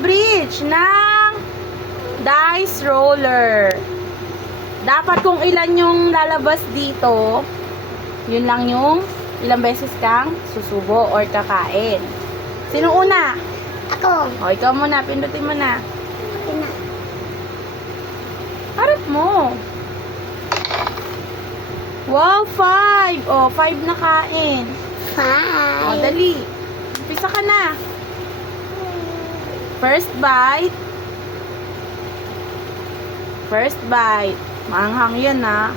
bridge ng dice roller. Dapat kung ilan yung lalabas dito, yun lang yung ilang beses kang susubo or kakain. Sino una? Ako. O, ikaw muna. Pindutin mo na. Ina. Harap mo. Wow, 5. O, 5 na kain. O, 5. dali. Umpisa ka na. First bite. First bite. Maanghang yan, ha.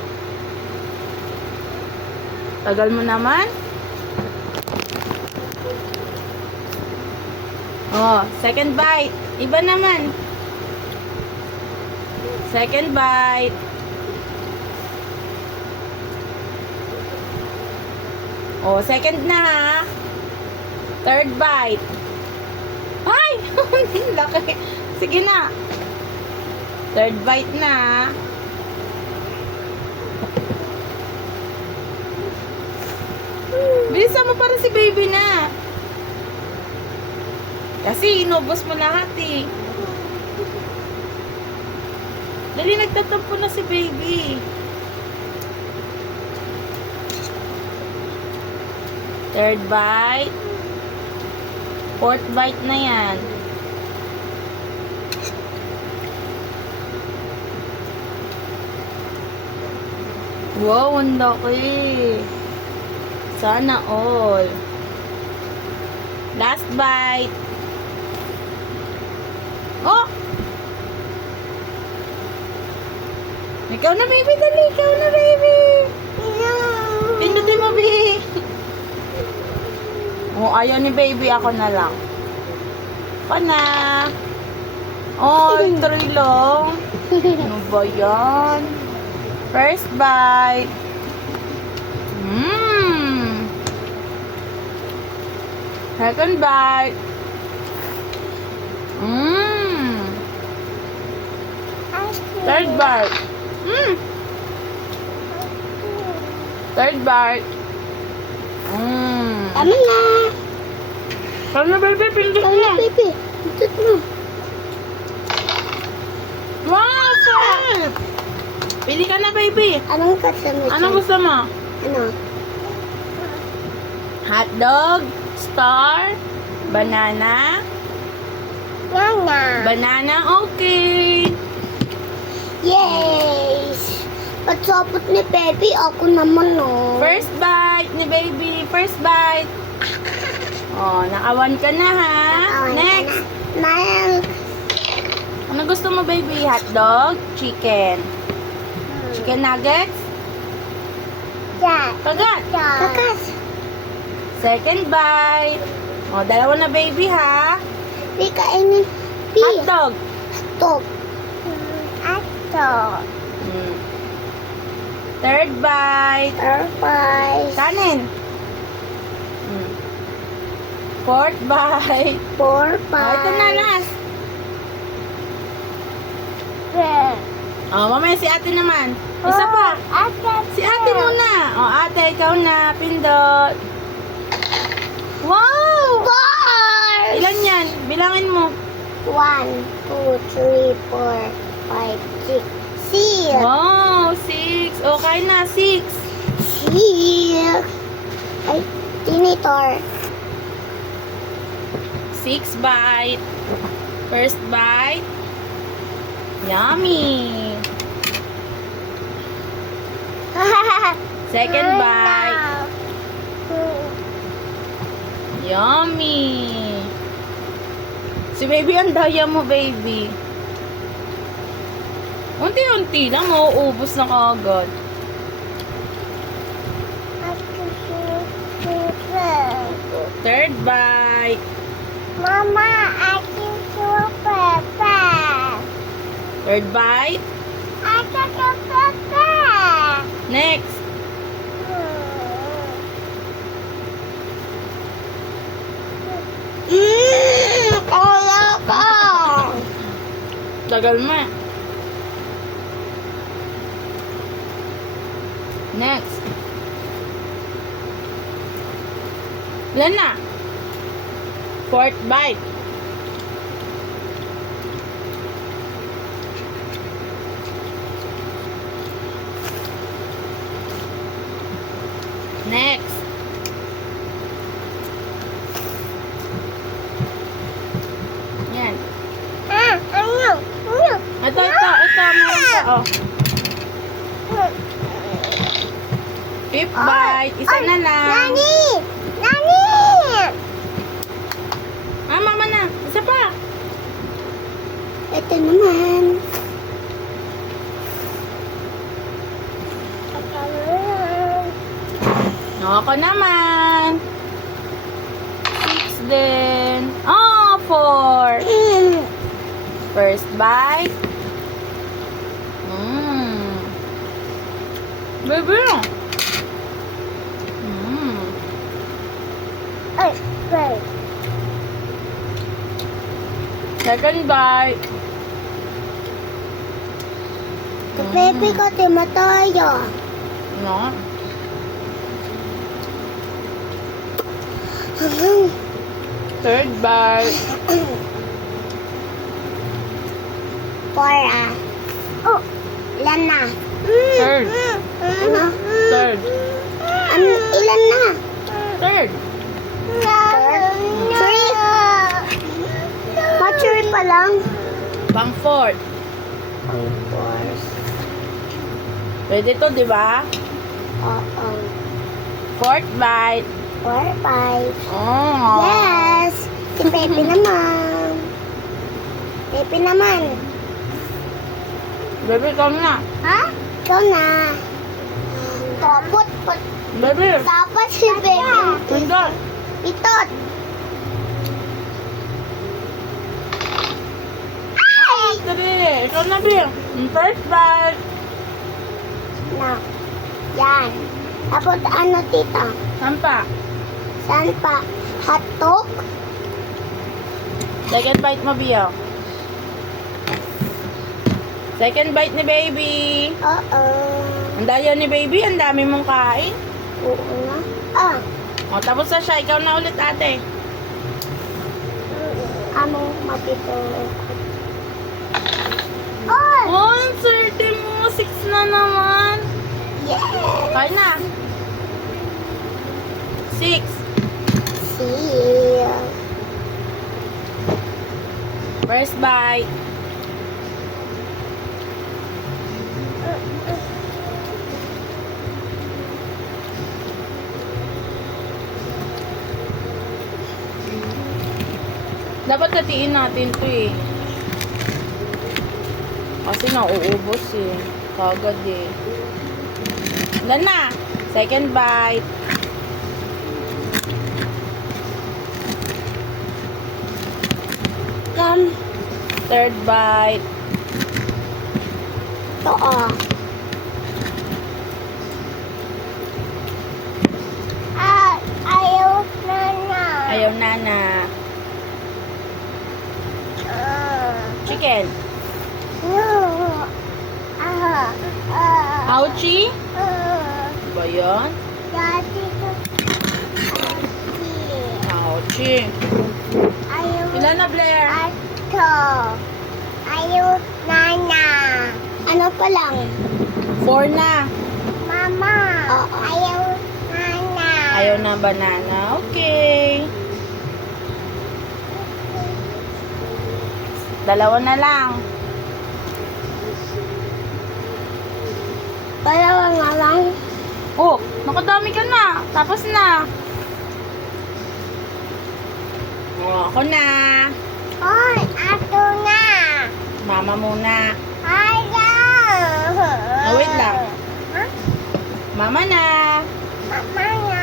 Tagal mo naman. Oh, second bite. Iba naman. Second bite. Oh, second na, ha. Third bite. Ay! Laki. Sige na. Third bite na. Bilisan mo para si baby na. Kasi inubos mo lahat eh. Dali, nagtatampo na si baby. Third bite. Fourth bite na yan. Wow, ang laki. Sana all. Last bite. Oh! Ikaw na, baby. Dali. Ikaw na, baby. Pindutin mo, baby. Oh, ayaw ni baby. Ako na lang. Ako na. Oh, 3 lang. Ano ba yan? First bite. Second bite. Third bite. Third bite. Tama na. Ano, baby? Pindot Tama na, mo. baby. Pindot mo. Wow, sarap! Pili ka na, baby. Anong kasama siya? Anong gusto mo? Ano? Hotdog, star, banana. Nana. Banana, okay. Yes! Pagsapot ni baby, ako naman, no. First bite ni baby. First bite. Oh, nakawan ka na, ha? Next. Mayang. Ano gusto mo, baby? Hotdog, chicken. Chicken nuggets? Dad. Kagat. Kakas. Second bite. Oh, dalawa na, baby, ha? Di kainin. Hotdog. Stop. Ato. Third bite. Surprise. Kanin. Fourth bite. Oh, ito na, last. Oh, mamaya si ate naman. Isa pa. Si ate muna. Oh, ate, ikaw na. Pindot. Wow! 4! Ilan yan? Bilangin mo. 1, 2, 3, 4, 5, 6. 6. Wow, 6. Okay na, 6. 6. Ay, tinitor. 6 bite. First bite. Yummy. Second bite. Yummy. Si baby, ang daya mo, baby. Unti-unti lang, mauubos na kagad. Third bite. Mama, I can super fast. Third bite. I can super fast. Next. Kaya ka. Tagal mo. Next. Yan na. Fourth bite. Next. Yan. Ano? Ito, meron ka, oh. Fifth bite. Isa na lang. Nani! Nani! Ah, mama na. Isa pa. Ito naman. Ako naman. 6 din. Oh, 4. First bite. Baby. Ay, wait. Second bite. Baby ko, timatayo. No? Third bite. Para. Oh, ilan na? Third. Ano? Third. Ano, ilan na? Third. Three? Three pa lang? Pang fourth. Pwede to, di ba? Oo. Fourth bite. 4, 5. Oh. Yes! Si Pepe naman. Pepe naman. Baby, ikaw na. Ha? Ikaw na. Tapos, Baby. tapos si Pepe. Pindot. Itot. Ay! Three. Ikaw na, Bill. First bite. Na. Yan. Tapos ano, tita? Sampa. Saan pa? Hotdog? Second bite mo, Bill. Second bite ni baby. Oo. Ang daya ni baby. Ang dami mong kain. Oo na. Ah. O, tapos na siya. Ikaw na ulit, ate. Anong mapito? Oh! Oh, ang swerte mo. 6 na naman. Yes! Kain na. 6. See. First bite. Dapat hatiin natin to eh. Kasi nauubos eh. Kagad eh. Ilan na? Second bite. Third bite. Ito ah. Ayaw na na. Ayaw na na. Chicken. No. Ouchie? Ba yun? Daddy ko. Ouchie. Ayaw Ilan na, Blair? ito. Ayaw na na. Ano pa lang? 4 na. Mama. Ayaw na na. Ayaw na banana. Okay. 2 na lang. Dalawa nga lang. Oh, nakadami ka na. Tapos na. Oh, ako na. Oy, ato na. Mama muna. Ayaw. Oh, wait lang. Ha? Mama na. Mama na.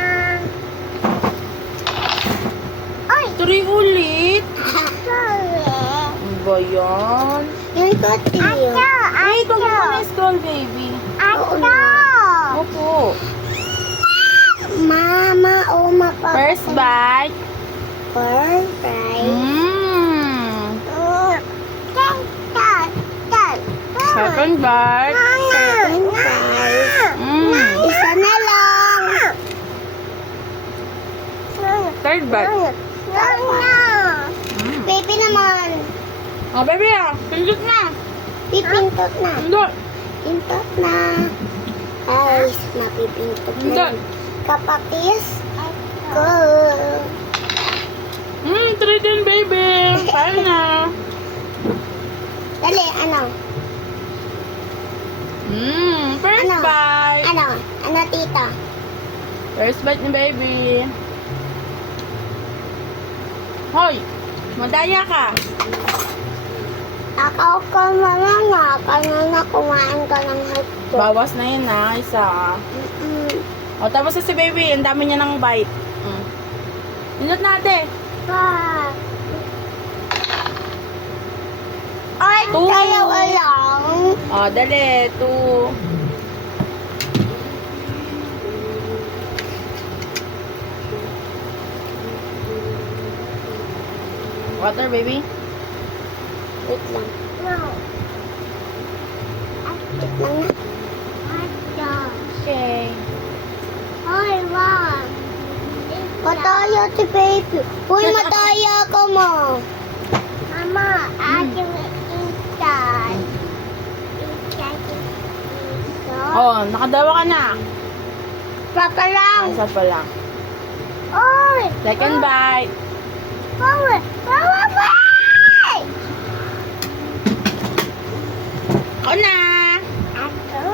Oy. 3 ulit. Sorry. Ano ba yan? Yung koti. Wait, huwag mo muna scroll, baby. Ato. Opo. Mama, mapa. First bite. First bite. Second bite. Second bite. Isa na lang. Third bite. Baby naman. Oh, baby ah. Pindot na. Pipintot na. Pindot. Pintot na. Guys, mapipintot na. Pindot. Kapapis. Go. Three din, baby. Kaya na. Dali, ano? First Ano? bite. Ano, tita? First bite ni baby. Hoy, madaya ka. Takaw ka mama nga. Kanina kumain ka ng hotdog. Bawas na yun na, isa. O, tapos na si baby. Ang dami niya ng bite. Inot natin. Pa. Ay, Two. dalawa lang. O, dali. 2. Water, baby. Wait lang. No. Wait lang na. Hotdog. Okay. Hoy, wag. Mataya si baby. Uy, mataya ka mo. Mama, aking itan. Oh, nakadawa ka na. Papa lang. Isa pa lang. Oy! Second bite. Mama! Mama! Mama! Ako na. Ato.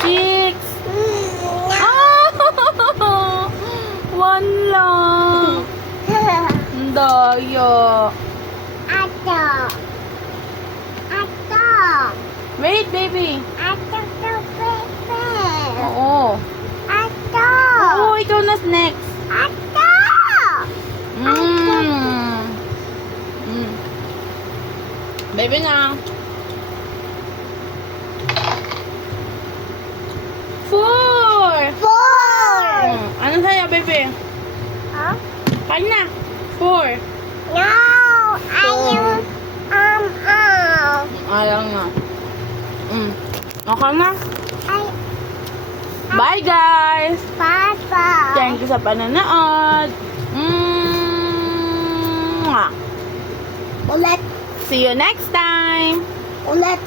6. Oh! 1 lang. Ang daya. Ato. Ato. Wait, baby. Ato to pepe. Oo. Ato. Oo, ikaw na next. Ato. Baby na. 4. Four. Ano sa'yo, baby? Huh? Kain na. 4. No, ayaw. Ayaw nga. Okay na. Ay, Bye, guys. Papa. Thank you sa panonood. Mwah. Ulit. See you next time. Ulit.